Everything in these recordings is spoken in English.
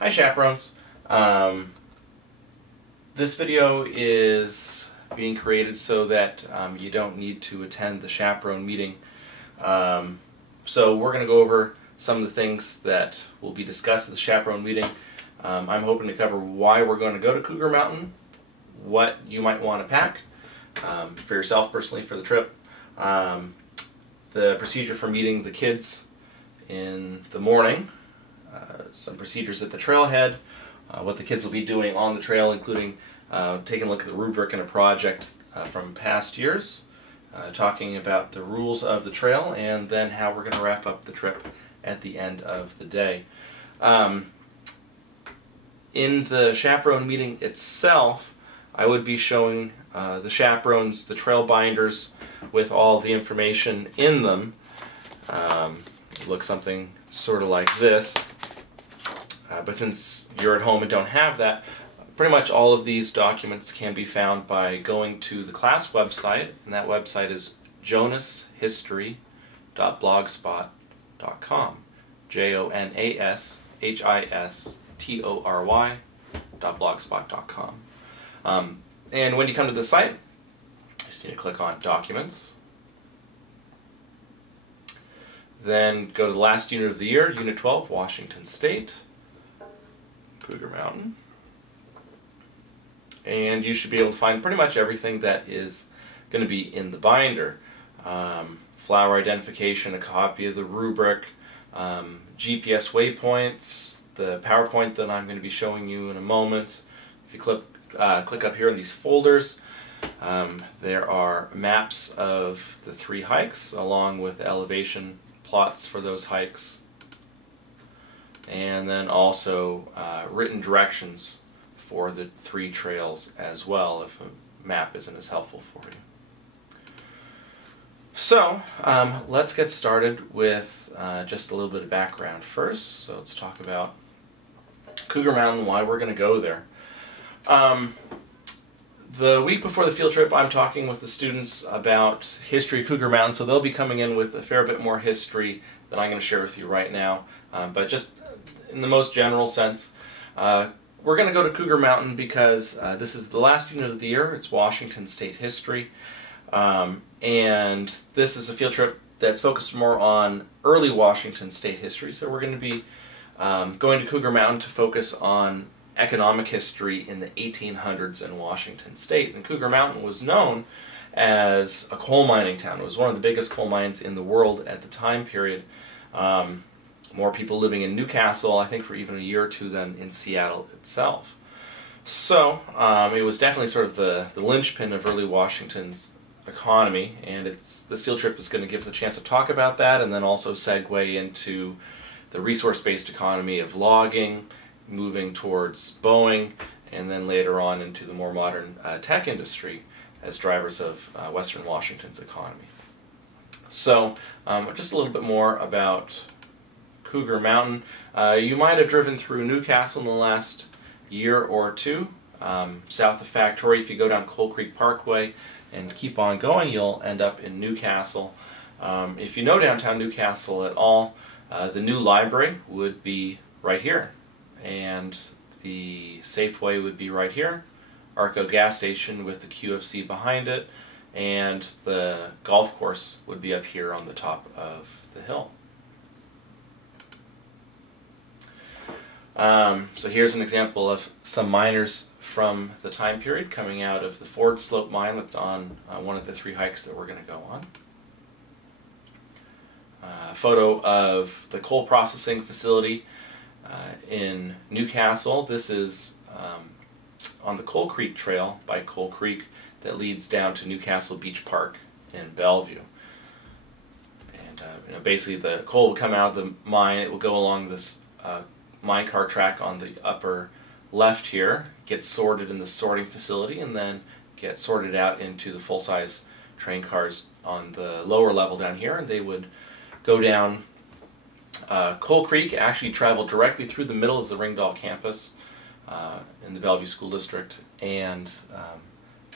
Hi Chaperones. This video is being created so that you don't need to attend the Chaperone meeting. So we're going to go over some of the things that will be discussed at the Chaperone meeting. I'm hoping to cover why we're going to go to Cougar Mountain, what you might want to pack for yourself personally for the trip, the procedure for meeting the kids in the morning, some procedures at the trailhead, what the kids will be doing on the trail, including taking a look at the rubric and a project from past years, talking about the rules of the trail, and then how we're going to wrap up the trip at the end of the day. In the Chaperone meeting itself, I would be showing the chaperones the trail binders with all the information in them. It looks something sort of like this. But since you're at home and don't have that, pretty much all of these documents can be found by going to the class website, and that website is jonashistory.blogspot.com. JONASHISTORY.blogspot.com. And when you come to the site, you just need to click on Documents. Then go to the last unit of the year, Unit 12, Washington State, Cougar Mountain. And you should be able to find pretty much everything that is going to be in the binder. Flower identification, a copy of the rubric, GPS waypoints, the PowerPoint that I'm going to be showing you in a moment. If you click up here in these folders, there are maps of the 3 hikes along with elevation plots for those hikes, and then also written directions for the 3 trails as well, if a map isn't as helpful for you. So let's get started with just a little bit of background first. So let's talk about Cougar Mountain, why we're going to go there. The week before the field trip, I'm talking with the students about history of Cougar Mountain, so they'll be coming in with a fair bit more history than I'm going to share with you right now. But just in the most general sense, we're going to go to Cougar Mountain because this is the last unit of the year. It's Washington State history. And this is a field trip that's focused more on early Washington State history. So we're going to be going to Cougar Mountain to focus on economic history in the 1800s in Washington State. And Cougar Mountain was known as a coal mining town. It was one of the biggest coal mines in the world at the time period. More people living in Newcastle, I think, for even a year or two than in Seattle itself. So it was definitely sort of the linchpin of early Washington's economy, and this field trip is going to give us a chance to talk about that, and then also segue into the resource-based economy of logging, moving towards Boeing, and then later on into the more modern tech industry as drivers of Western Washington's economy. So just a little bit more about Cougar Mountain. You might have driven through Newcastle in the last year or two. South of Factory, if you go down Coal Creek Parkway and keep on going, you'll end up in Newcastle. If you know downtown Newcastle at all, the new library would be right here, and the Safeway would be right here, Arco gas station with the QFC behind it, and the golf course would be up here on the top of the hill. So here's an example of some miners from the time period coming out of the Ford Slope mine that's on one of the 3 hikes that we're going to go on. A photo of the coal processing facility in Newcastle. This is on the Coal Creek Trail by Coal Creek that leads down to Newcastle Beach Park in Bellevue. And basically the coal will come out of the mine, it will go along this minecart track on the upper left here, get sorted in the sorting facility, and then get sorted out into the full-size train cars on the lower level down here, and they would go down Coal Creek, actually travel directly through the middle of the Ringdahl campus in the Bellevue School District, and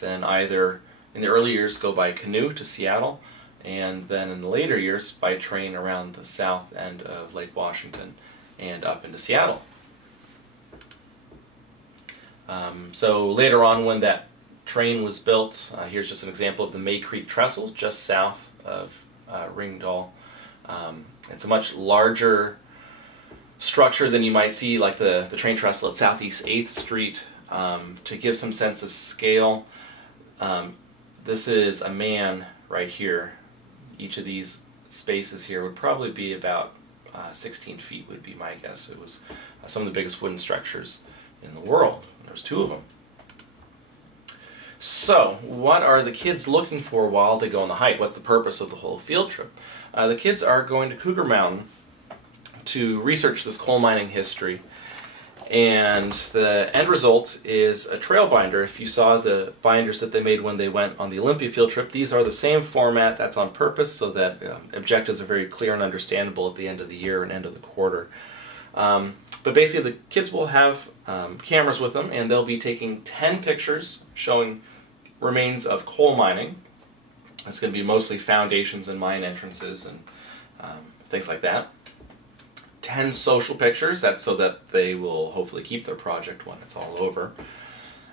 then either in the early years go by canoe to Seattle, and then in the later years by train around the south end of Lake Washington and up into Seattle. So later on, when that train was built, here's just an example of the May Creek Trestle just south of Ringdahl. It's a much larger structure than you might see, like the train trestle at Southeast 8th Street. To give some sense of scale, this is a man right here. Each of these spaces here would probably be about 16 feet would be my guess. It was some of the biggest wooden structures in the world. There's 2 of them. So, what are the kids looking for while they go on the hike? What's the purpose of the whole field trip? The kids are going to Cougar Mountain to research this coal mining history, and the end result is a trail binder. If you saw the binders that they made when they went on the Olympia field trip, these are the same format. That's on purpose so that objectives are very clear and understandable at the end of the year and end of the quarter. But basically the kids will have cameras with them, and they'll be taking 10 pictures showing remains of coal mining. It's going to be mostly foundations and mine entrances and things like that. 10 social pictures, that's so that they will hopefully keep their project when it's all over.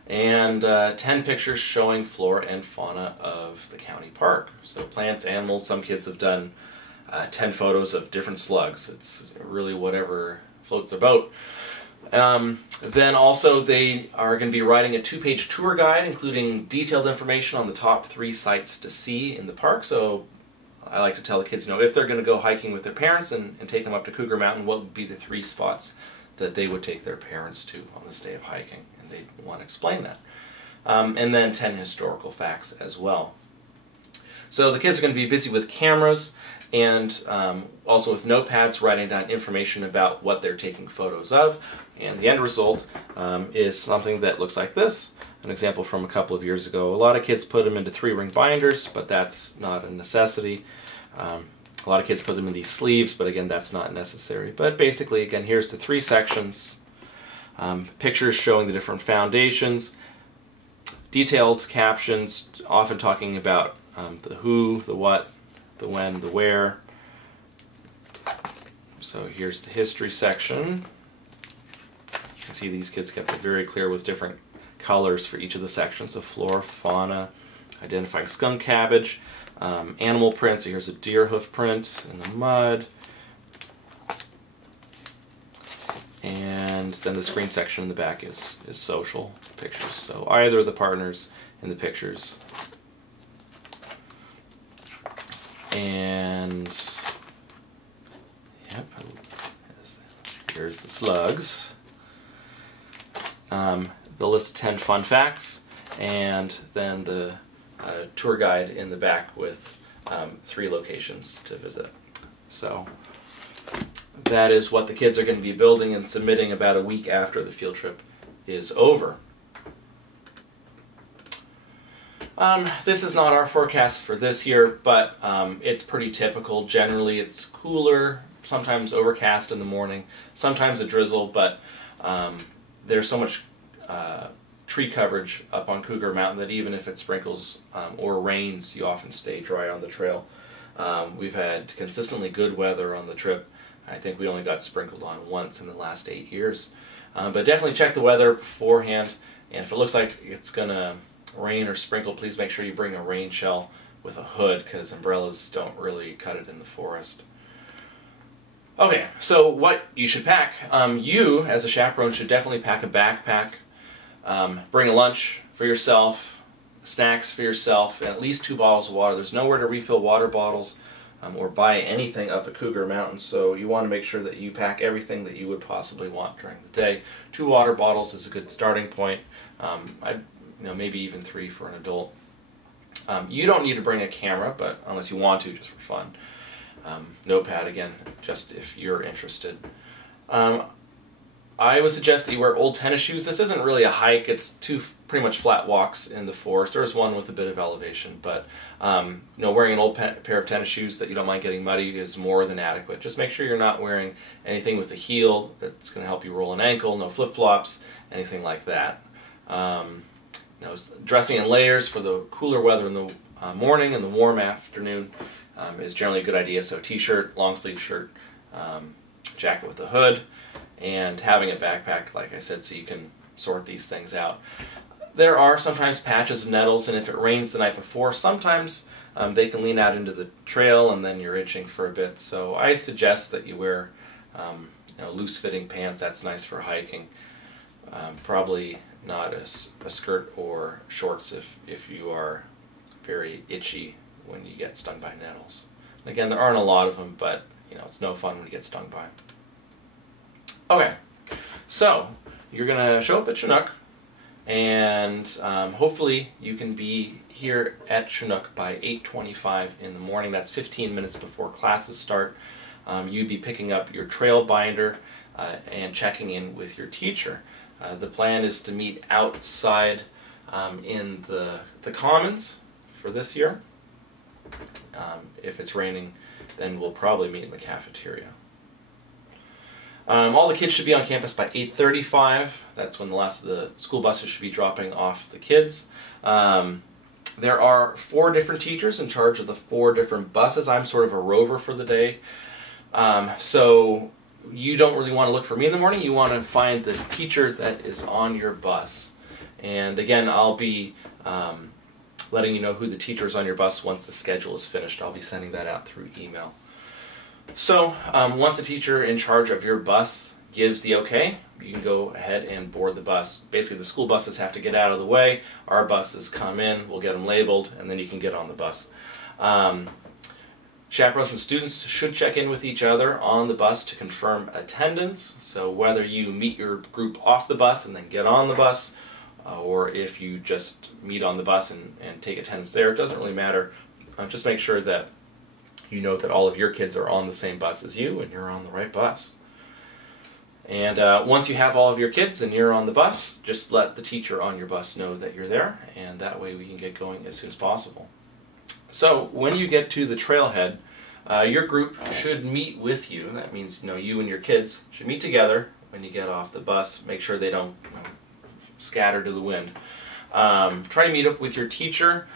And 10 pictures showing flora and fauna of the county park. So plants, animals, some kids have done 10 photos of different slugs. It's really whatever floats their boat. Then also they are going to be writing a 2-page tour guide including detailed information on the top 3 sites to see in the park. So I like to tell the kids, if they're going to go hiking with their parents and take them up to Cougar Mountain, what would be the 3 spots that they would take their parents to on this day of hiking? And they want to explain that. And then 10 historical facts as well. So the kids are going to be busy with cameras and also with notepads writing down information about what they're taking photos of. And the end result is something that looks like this. An example from a couple of years ago. A lot of kids put them into 3-ring binders, but that's not a necessity. A lot of kids put them in these sleeves, but again, that's not necessary. But basically, again, here's the 3 sections. Pictures showing the different foundations. Detailed captions, often talking about the who, the what, the when, the where. So here's the history section. You can see these kids kept it very clear with different colors for each of the sections. So flora, fauna, identifying skunk cabbage, animal prints. So here's a deer hoof print in the mud. And then the screen section in the back is social pictures. So either of the partners in the pictures. And yep, here's the slugs. The list of 10 fun facts, and then the tour guide in the back with 3 locations to visit. So that is what the kids are going to be building and submitting about a week after the field trip is over. This is not our forecast for this year, but it's pretty typical. Generally it's cooler, sometimes overcast in the morning, sometimes a drizzle, but there's so much tree coverage up on Cougar Mountain that even if it sprinkles or rains, you often stay dry on the trail. We've had consistently good weather on the trip. I think we only got sprinkled on once in the last 8 years. But definitely check the weather beforehand, and if it looks like it's going to rain or sprinkle, please make sure you bring a rain shell with a hood, because umbrellas don't really cut it in the forest. Okay, so what you should pack. You, as a chaperone, should definitely pack a backpack. Bring a lunch for yourself, snacks for yourself, and at least 2 bottles of water. There's nowhere to refill water bottles or buy anything up at Cougar Mountain, so you want to make sure that you pack everything that you would possibly want during the day. 2 water bottles is a good starting point. Maybe even 3 for an adult. You don't need to bring a camera, but unless you want to, just for fun. Notepad, again, just if you're interested. I would suggest that you wear old tennis shoes. This isn't really a hike, it's 2 pretty much flat walks in the forest. There's one with a bit of elevation, but wearing an old pair of tennis shoes that you don't mind getting muddy is more than adequate. Just make sure you're not wearing anything with a heel that's going to help you roll an ankle, no flip-flops, anything like that. Dressing in layers for the cooler weather in the morning and the warm afternoon is generally a good idea. So t-shirt, long sleeve shirt, jacket with a hood, and having a backpack, like I said, so you can sort these things out. There are sometimes patches of nettles, and if it rains the night before, sometimes they can lean out into the trail and then you're itching for a bit. So I suggest that you wear loose-fitting pants. That's nice for hiking. Probably not a skirt or shorts if you are very itchy when you get stung by nettles. And again, there aren't a lot of them, but it's no fun when you get stung by them. Okay, so you're going to show up at Chinook, and hopefully you can be here at Chinook by 8:25 in the morning. That's 15 minutes before classes start. You'd be picking up your trail binder and checking in with your teacher. The plan is to meet outside in the commons for this year. If it's raining, then we'll probably meet in the cafeteria. All the kids should be on campus by 8:35. That's when the last of the school buses should be dropping off the kids. There are 4 different teachers in charge of the 4 different buses. I'm sort of a rover for the day. So you don't really want to look for me in the morning. You want to find the teacher that is on your bus. And again, I'll be letting you know who the teacher is on your bus once the schedule is finished. I'll be sending that out through email. So once the teacher in charge of your bus gives the okay, you can go ahead and board the bus. Basically, the school buses have to get out of the way. Our buses come in, we'll get them labeled, and then you can get on the bus. Chaperones and students should check in with each other on the bus to confirm attendance. So whether you meet your group off the bus and then get on the bus, or if you just meet on the bus and take attendance there, it doesn't really matter. Just make sure that you know that all of your kids are on the same bus as you and you're on the right bus. And once you have all of your kids and you're on the bus, just let the teacher on your bus know that you're there, and that way we can get going as soon as possible. So when you get to the trailhead, your group should meet with you. That means you and your kids should meet together when you get off the bus. Make sure they don't scatter to the wind. Try to meet up with your teacher.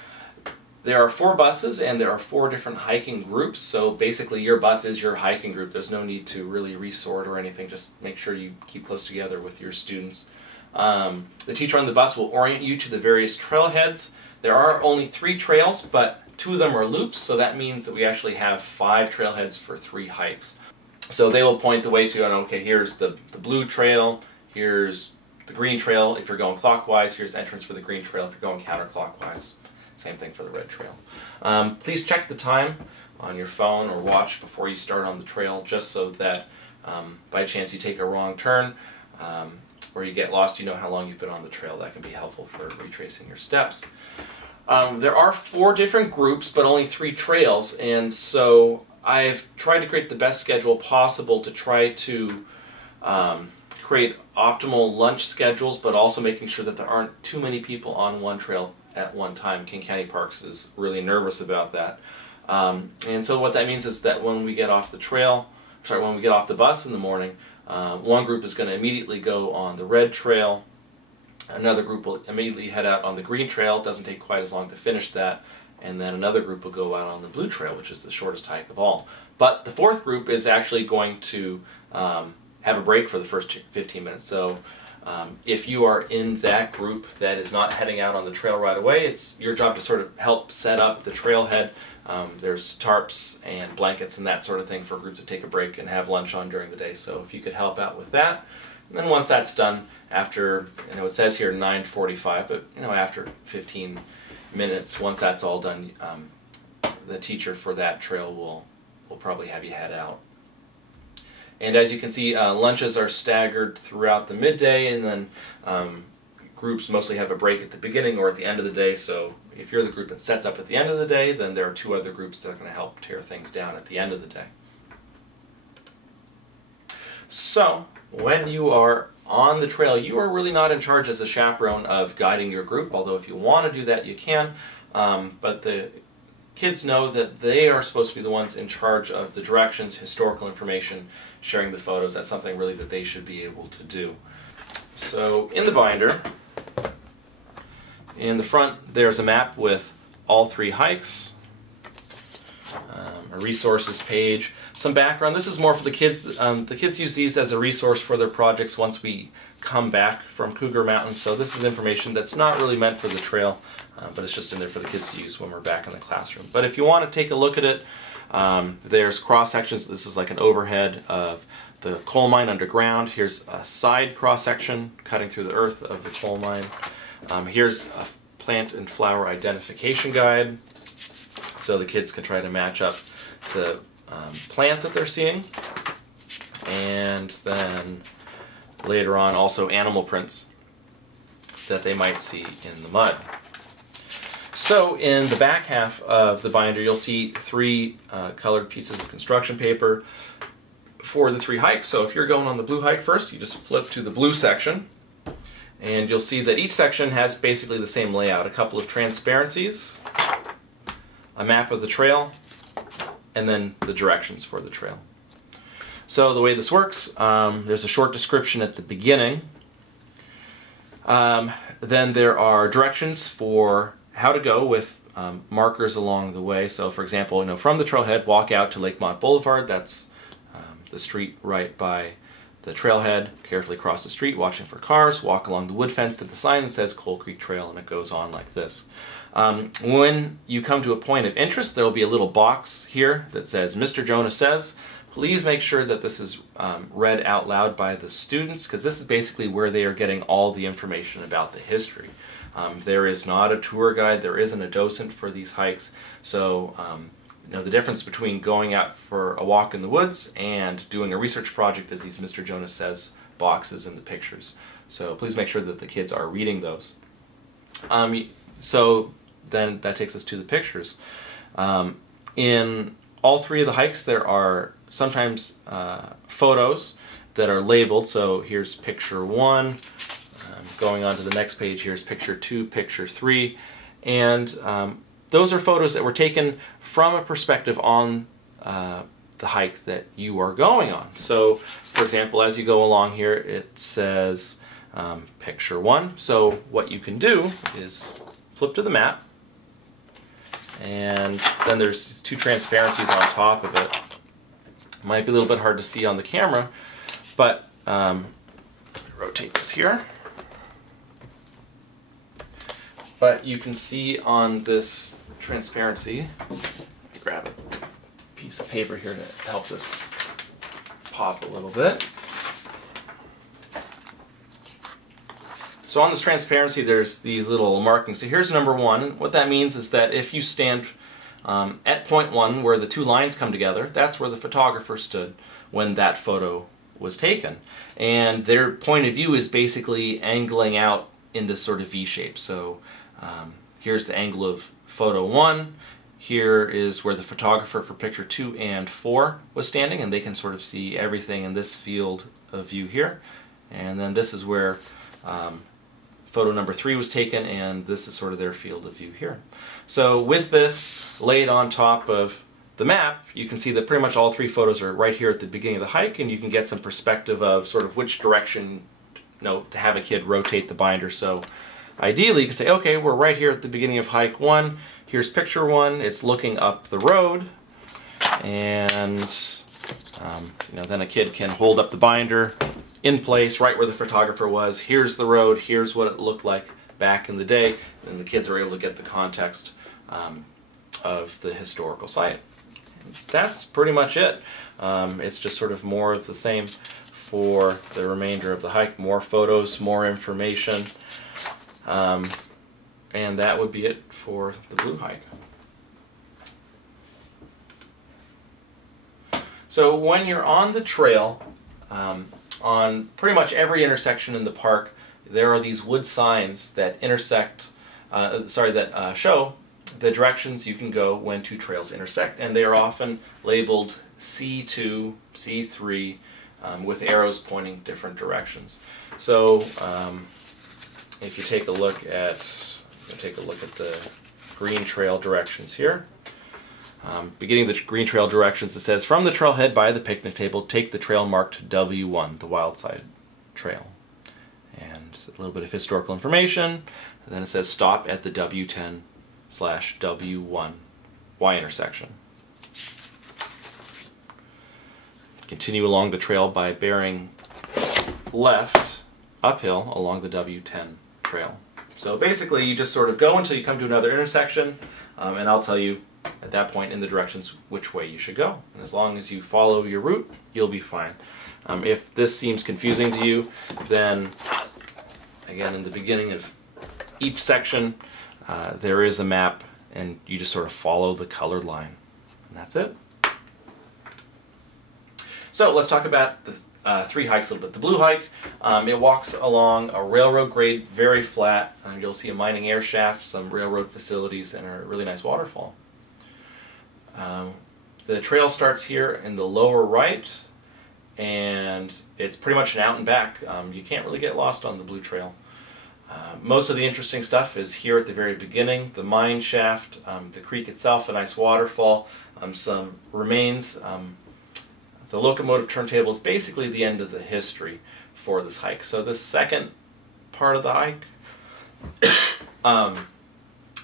There are 4 buses and there are 4 different hiking groups, so basically your bus is your hiking group. There's no need to really resort or anything. Just make sure you keep close together with your students. The teacher on the bus will orient you to the various trailheads. There are only 3 trails, but 2 of them are loops, so that means that we actually have 5 trailheads for 3 hikes. So they will point the way to, okay, here's the blue trail, here's the green trail if you're going clockwise, here's the entrance for the green trail if you're going counterclockwise. Same thing for the red trail. Please check the time on your phone or watch before you start on the trail, just so that by chance you take a wrong turn or you get lost, you know how long you've been on the trail. That can be helpful for retracing your steps. There are 4 different groups, but only 3 trails, and so I've tried to create the best schedule possible to try to create optimal lunch schedules, but also making sure that there aren't too many people on one trail at one time. King County Parks is really nervous about that. And so what that means is that when we get off when we get off the bus in the morning, one group is going to immediately go on the red trail. Another group will immediately head out on the green trail. It doesn't take quite as long to finish that. And then another group will go out on the blue trail, which is the shortest hike of all. But the 4th group is actually going to have a break for the first 15 minutes. So if you are in that group that is not heading out on the trail right away, it's your job to sort of help set up the trailhead. There's tarps and blankets and that sort of thing for groups to take a break and have lunch on during the day. So if you could help out with that. And then once that's done, after, it says here 9:45, but after 15 minutes, once that's all done, the teacher for that trail will probably have you head out. And as you can see, lunches are staggered throughout the midday, and then groups mostly have a break at the beginning or at the end of the day. So if you're the group that sets up at the end of the day, then there are 2 other groups that are going to help tear things down at the end of the day. So when you are on the trail, you are really not in charge as a chaperone of guiding your group, although if you want to do that, you can. But the kids know that they are supposed to be the ones in charge of the directions, historical information, sharing the photos. That's something really that they should be able to do. So in the binder, in the front, there's a map with all 3 hikes, a resources page, some background. This is more for the kids. The kids use these as a resource for their projects once we come back from Cougar Mountain. So this is information that's not really meant for the trail, but it's just in there for the kids to use when we're back in the classroom. But if you want to take a look at it, there's cross sections. This is like an overhead of the coal mine underground. Here's a side cross section cutting through the earth of the coal mine. Here's a plant and flower identification guide, so the kids can try to match up the plants that they're seeing. And then later on also animal prints that they might see in the mud. So in the back half of the binder you'll see 3 colored pieces of construction paper for the 3 hikes. So if you're going on the blue hike first, you just flip to the blue section and you'll see that each section has basically the same layout. A couple of transparencies, a map of the trail, and then the directions for the trail. So the way this works, there's a short description at the beginning. Then there are directions for how to go with markers along the way. So for example, from the trailhead, walk out to Lakemont Boulevard. That's the street right by the trailhead. Carefully cross the street, watching for cars. Walk along the wood fence to the sign that says Coal Creek Trail, and it goes on like this. When you come to a point of interest, there will be a little box here that says, Mr. Jonas says. Please make sure that this is read out loud by the students, because this is basically where they are getting all the information about the history. There is not a tour guide, there isn't a docent for these hikes, so the difference between going out for a walk in the woods and doing a research project is these Mr. Jonas Says boxes in the pictures. So please make sure that the kids are reading those. So then that takes us to the pictures. In all 3 of the hikes there are sometimes photos that are labeled. So here's picture 1. Going on to the next page, here's picture 2, picture 3. And those are photos that were taken from a perspective on the hike that you are going on. So, for example, as you go along here, it says picture 1. So what you can do is flip to the map, and then there's these 2 transparencies on top of it. Might be a little bit hard to see on the camera, but rotate this here. But you can see on this transparency, grab a piece of paper here to help this pop a little bit. So on this transparency there's these little markings. So here's number 1. What that means is that if you stand at point 1 where the 2 lines come together, that's where the photographer stood when that photo was taken. And their point of view is basically angling out in this sort of V shape. So here's the angle of photo 1. Here is where the photographer for picture 2 and 4 was standing, and they can sort of see everything in this field of view here. And then this is where photo number 3 was taken, and this is sort of their field of view here. So with this laid on top of the map, you can see that pretty much all 3 photos are right here at the beginning of the hike, and you can get some perspective of sort of which direction, to have a kid rotate the binder. So ideally you can say, okay, we're right here at the beginning of hike 1, here's picture 1, it's looking up the road, and then a kid can hold up the binder in place right where the photographer was. Here's the road, here's what it looked like back in the day, and the kids are able to get the context of the historical site. That's pretty much it. It's just sort of more of the same for the remainder of the hike. More photos, more information, and that would be it for the blue hike. So when you're on the trail, on pretty much every intersection in the park, there are these wood signs that show the directions you can go when 2 trails intersect, and they are often labeled C2, C3, with arrows pointing different directions. So if you take a look at the green trail directions here. Beginning the green trail directions, it says, from the trailhead by the picnic table, take the trail marked W1, the Wildside Trail. And a little bit of historical information. And then it says, stop at the W10/W1 Y intersection. Continue along the trail by bearing left uphill along the W10 trail. So basically you just sort of go until you come to another intersection, and I'll tell you at that point in the directions which way you should go. And as long as you follow your route, you'll be fine. If this seems confusing to you, then again, in the beginning of each section, there is a map, and you just sort of follow the colored line. And that's it. So let's talk about the 3 hikes a little bit. The blue hike, it walks along a railroad grade, very flat. You'll see a mining air shaft, some railroad facilities, and a really nice waterfall. The trail starts here in the lower right, and it's pretty much an out and back. You can't really get lost on the blue trail. Most of the interesting stuff is here at the very beginning, the mine shaft, the creek itself, a nice waterfall, some remains. The locomotive turntable is basically the end of the history for this hike. So the second part of the hike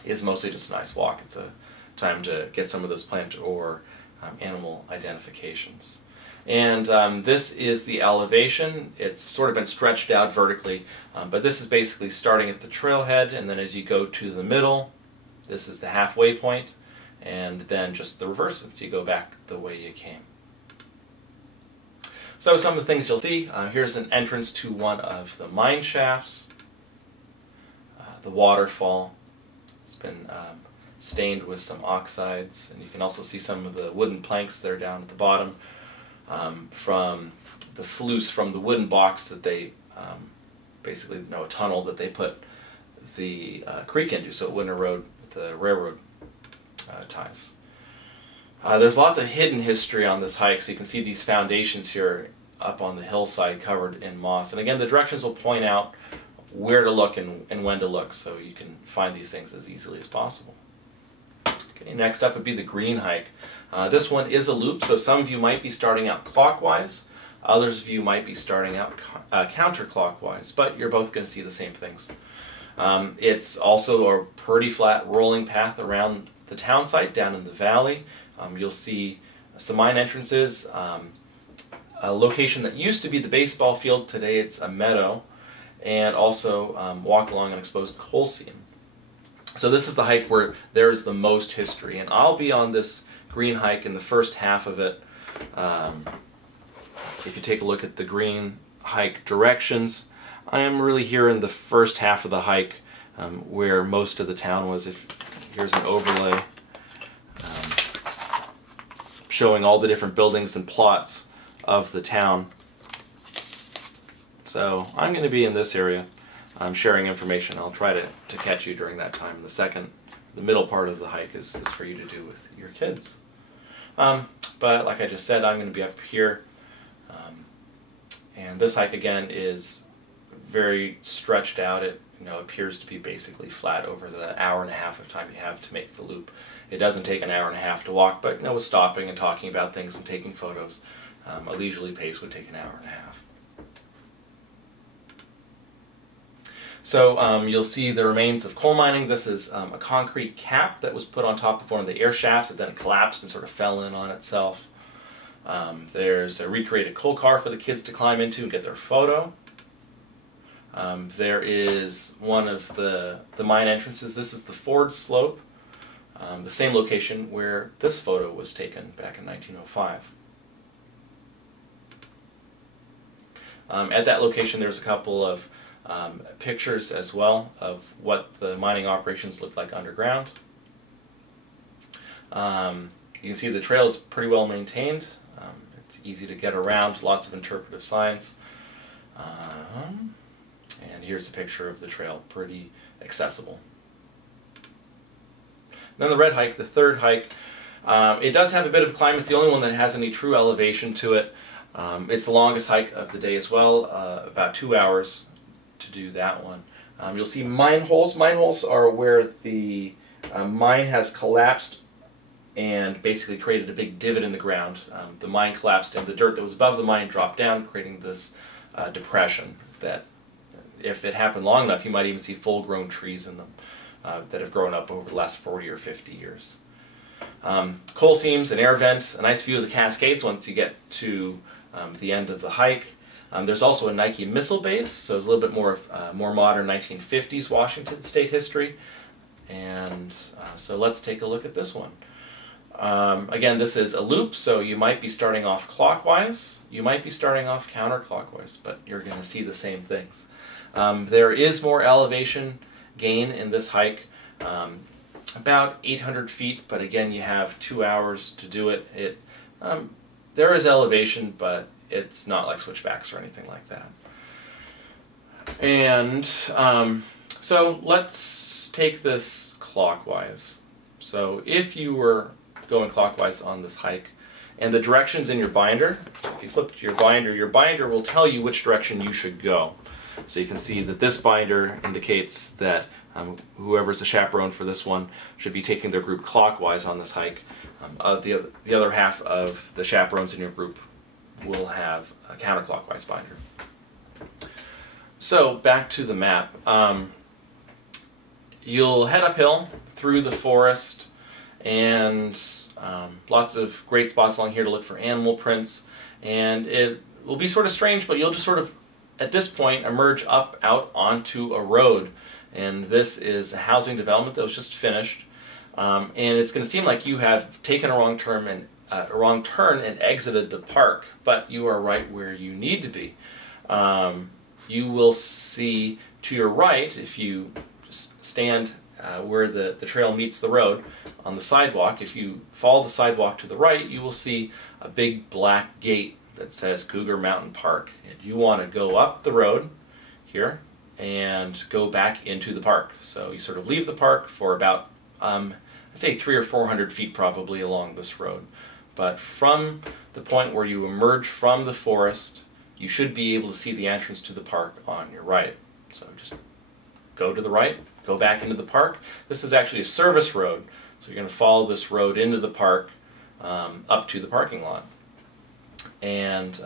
is mostly just a nice walk. It's a time to get some of those plant or animal identifications. And this is the elevation. It's sort of been stretched out vertically, but this is basically starting at the trailhead, and then as you go to the middle, this is the halfway point, and then just the reverse, so you go back the way you came. So some of the things you'll see, here's an entrance to one of the mine shafts, the waterfall. It's been stained with some oxides, and you can also see some of the wooden planks there down at the bottom from the sluice from the wooden box that they, basically, a tunnel that they put the creek into so it wouldn't erode the railroad ties. There's lots of hidden history on this hike, so you can see these foundations here up on the hillside covered in moss. And again, the directions will point out where to look and when to look, so you can find these things as easily as possible. Okay, next up would be the green hike. This one is a loop, so some of you might be starting out clockwise, others of you might be starting out counterclockwise, but you're both going to see the same things. It's also a pretty flat rolling path around the town site down in the valley. You'll see some mine entrances, a location that used to be the baseball field, today it's a meadow, and also walk along an exposed coal seam. So this is the hike where there's the most history, and I'll be on this green hike in the first half of it. If you take a look at the green hike directions, I am really here in the first half of the hike where most of the town was. Here's an overlay showing all the different buildings and plots of the town. So I'm going to be in this area. I'm sharing information. I'll try to catch you during that time. The middle part of the hike is for you to do with your kids. But like I just said, I'm going to be up here. And this hike again is very stretched out. It appears to be basically flat over the hour and a half of time you have to make the loop. It doesn't take an hour and a half to walk, but with stopping and talking about things and taking photos, a leisurely pace would take an hour and a half. So you'll see the remains of coal mining. This is a concrete cap that was put on top of one of the air shafts, and then it collapsed and sort of fell in on itself. There's a recreated coal car for the kids to climb into and get their photo. There is one of the mine entrances. This is the Ford Slope, the same location where this photo was taken back in 1905. At that location there's a couple of pictures as well of what the mining operations look like underground. You can see the trail is pretty well maintained. It's easy to get around, lots of interpretive signs. And here's a picture of the trail, pretty accessible. Then the red hike, the third hike, it does have a bit of climb. It's the only one that has any true elevation to it. It's the longest hike of the day as well, about 2 hours to do that one. You'll see mine holes. Mine holes are where the mine has collapsed and basically created a big divot in the ground. The mine collapsed and the dirt that was above the mine dropped down, creating this depression that, if it happened long enough, you might even see full-grown trees in them that have grown up over the last 40 or 50 years. Coal seams, an air vent, a nice view of the Cascades once you get to the end of the hike. There's also a Nike missile base, so it's a little bit more of more modern 1950s Washington State history. And so let's take a look at this one. Again, this is a loop, so you might be starting off clockwise, you might be starting off counterclockwise, but you're going to see the same things. There is more elevation gain in this hike, about 800 feet, but again, you have 2 hours to do it. There is elevation, but it's not like switchbacks or anything like that. And so let's take this clockwise. So if you were going clockwise on this hike, and the directions in your binder, if you flip to your binder will tell you which direction you should go. So you can see that this binder indicates that whoever's a chaperone for this one should be taking their group clockwise on this hike. The other half of the chaperones in your group will have a counterclockwise binder. So back to the map. You'll head uphill through the forest, and lots of great spots along here to look for animal prints, and it will be sort of strange, but you'll just sort of at this point emerge out onto a road, and this is a housing development that was just finished, and it's going to seem like you have taken a wrong turn and exited the park, but you are right where you need to be. You will see to your right, if you just stand where the trail meets the road on the sidewalk, if you follow the sidewalk to the right, you will see a big black gate that says Cougar Mountain Park. And you want to go up the road here and go back into the park. So you sort of leave the park for about, I'd say 300 or 400 feet probably along this road. But from the point where you emerge from the forest, you should be able to see the entrance to the park on your right. So just go to the right, go back into the park. This is actually a service road, so you're going to follow this road into the park up to the parking lot. And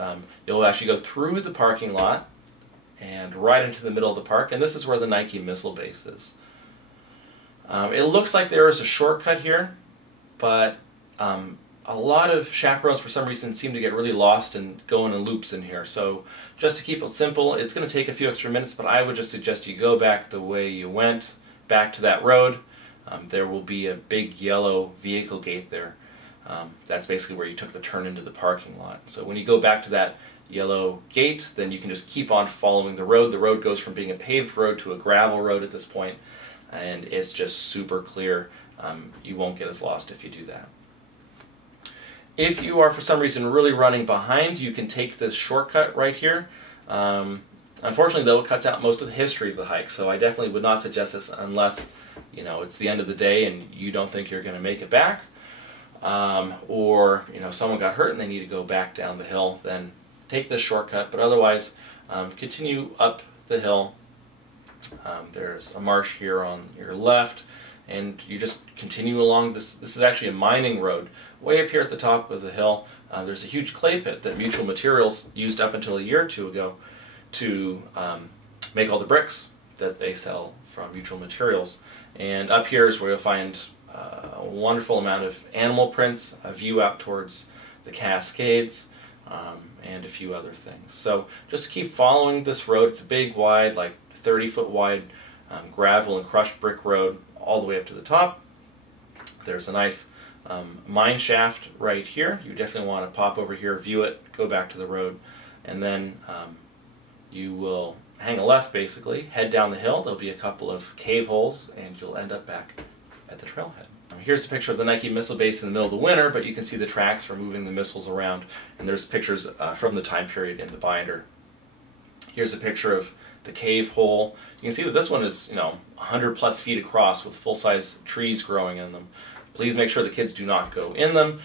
you'll actually go through the parking lot and right into the middle of the park, and this is where the Nike missile base is. It looks like there is a shortcut here, but a lot of chaperones for some reason seem to get really lost and go in loops in here. So just to keep it simple, it's going to take a few extra minutes, but I would just suggest you go back the way you went, back to that road. There will be a big yellow vehicle gate there. That's basically where you took the turn into the parking lot. So when you go back to that yellow gate, then you can just keep on following the road. The road goes from being a paved road to a gravel road at this point, and it's just super clear. You won't get as lost if you do that. If you are for some reason really running behind, you can take this shortcut right here. Unfortunately though, it cuts out most of the history of the hike, so I definitely would not suggest this unless it's the end of the day and you don't think you're going to make it back. Or someone got hurt and they need to go back down the hill, then take this shortcut. But otherwise, continue up the hill. There's a marsh here on your left, and you just continue along this. This is actually a mining road. Way up here at the top of the hill, there's a huge clay pit that Mutual Materials used up until a year or two ago to make all the bricks that they sell from Mutual Materials. And up here is where you'll find a wonderful amount of animal prints, a view out towards the Cascades, and a few other things. So just keep following this road. It's a big, wide, like 30-foot wide gravel and crushed brick road all the way up to the top. There's a nice mine shaft right here. You definitely want to pop over here, view it, go back to the road, and then you will hang a left basically, head down the hill. There'll be a couple of cave holes and you'll end up back at the trailhead. Here's a picture of the Nike missile base in the middle of the winter, but you can see the tracks for moving the missiles around, and there's pictures from the time period in the binder. Here's a picture of the cave hole. You can see that this one is 100 plus feet across with full-size trees growing in them. Please make sure the kids do not go in them.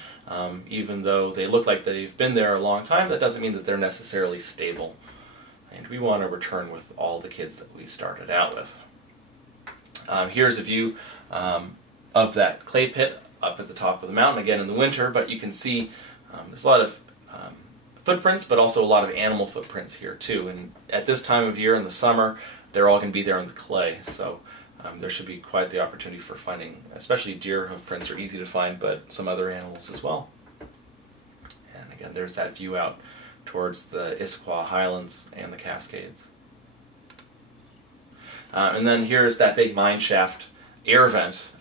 Even though they look like they've been there a long time, that doesn't mean that they're necessarily stable. And we want to return with all the kids that we started out with. Here's a view of that clay pit up at the top of the mountain, again in the winter, but you can see there's a lot of footprints, but also a lot of animal footprints here too. And at this time of year in the summer, they're all going to be there in the clay, so there should be quite the opportunity for finding, especially deer hoof prints are easy to find, but some other animals as well. And again, there's that view out towards the Issaquah Highlands and the Cascades. And then here's that big mine shaft air vent.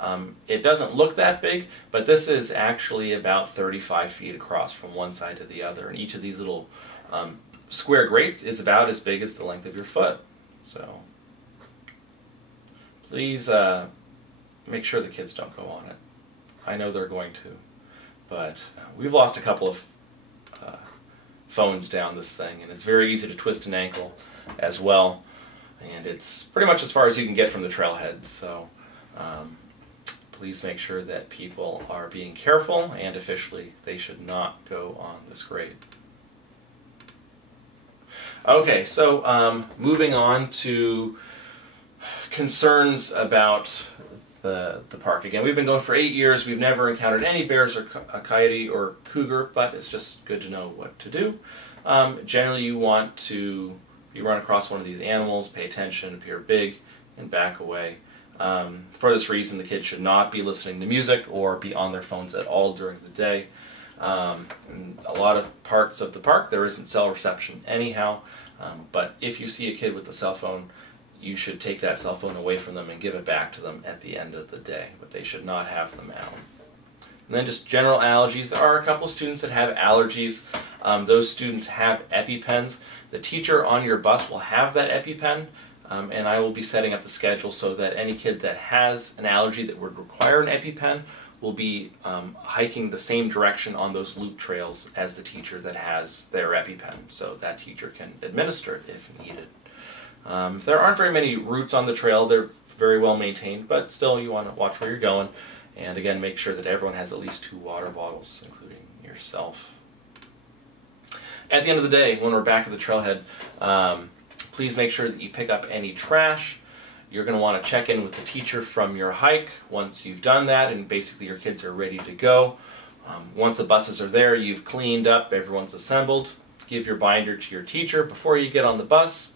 It doesn't look that big, but this is actually about 35 feet across from one side to the other, and each of these little square grates is about as big as the length of your foot. So please make sure the kids don't go on it. I know they're going to, but we've lost a couple of phones down this thing, and it's very easy to twist an ankle as well, and it's pretty much as far as you can get from the trailhead. So please make sure that people are being careful, and officially they should not go on this grade. Okay, so moving on to concerns about the park. Again, we've been going for 8 years. We've never encountered any bears or a coyote or cougar, but it's just good to know what to do. Generally, you want to, if you run across one of these animals, pay attention, appear big, and back away. For this reason, the kids should not be listening to music or be on their phones at all during the day. In a lot of parts of the park, there isn't cell reception anyhow, but if you see a kid with a cell phone, you should take that cell phone away from them and give it back to them at the end of the day, but they should not have them out. And then just general allergies. There are a couple of students that have allergies. Those students have EpiPens. The teacher on your bus will have that EpiPen, and I will be setting up the schedule so that any kid that has an allergy that would require an EpiPen will be hiking the same direction on those loop trails as the teacher that has their EpiPen, so that teacher can administer it if needed. There aren't very many routes on the trail. They're very well maintained, but still you want to watch where you're going, and again make sure that everyone has at least 2 water bottles, including yourself. At the end of the day, when we're back at the trailhead, please make sure that you pick up any trash. You're going to want to check in with the teacher from your hike once you've done that, and basically your kids are ready to go. Once the buses are there, you've cleaned up, everyone's assembled, give your binder to your teacher before you get on the bus.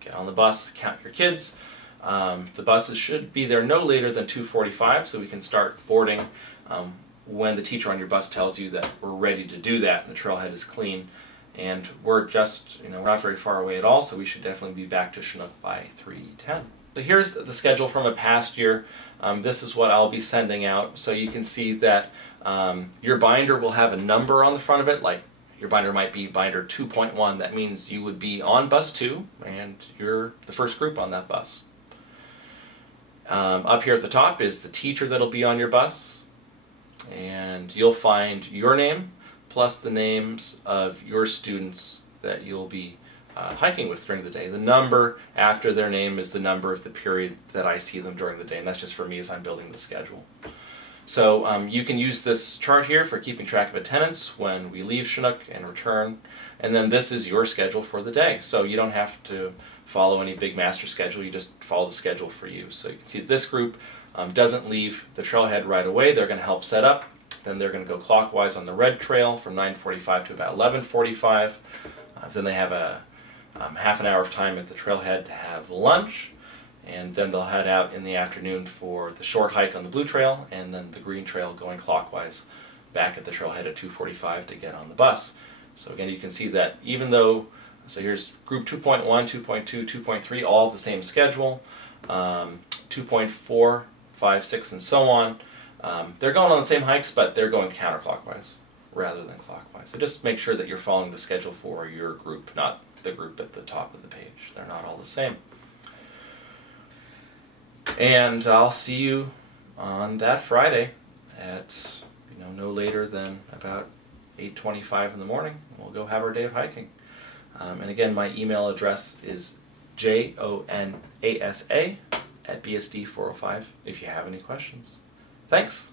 Get on the bus, count your kids. The buses should be there no later than 2:45, so we can start boarding when the teacher on your bus tells you that we're ready to do that and the trailhead is clean. And we're just, we're not very far away at all, so we should definitely be back to Chinook by 3:10. So here's the schedule from a past year. This is what I'll be sending out, so you can see that your binder will have a number on the front of it, like your binder might be binder 2.1. That means you would be on bus 2, and you're the first group on that bus. Up here at the top is the teacher that'll be on your bus, and you'll find your name plus the names of your students that you'll be hiking with during the day. The number after their name is the number of the period that I see them during the day, and that's just for me as I'm building the schedule. So you can use this chart here for keeping track of attendance when we leave Chinook and return, and then this is your schedule for the day. So you don't have to follow any big master schedule, you just follow the schedule for you. So you can see this group doesn't leave the trailhead right away. They're going to help set up, then they're going to go clockwise on the red trail from 9:45 to about 11:45. Then they have a half an hour of time at the trailhead to have lunch, and then they'll head out in the afternoon for the short hike on the blue trail, and then the green trail going clockwise back at the trailhead at 2:45 to get on the bus. So again, you can see that even though, so here's group 2.1, 2.2, 2.3, all of the same schedule, 2.4, 5, 6, and so on. They're going on the same hikes, but they're going counterclockwise rather than clockwise. So just make sure that you're following the schedule for your group, not the group at the top of the page. They're not all the same. And I'll see you on that Friday at no later than about 8:25 in the morning. We'll go have our day of hiking. And again, my email address is jonasa@bsd405 if you have any questions. Thanks.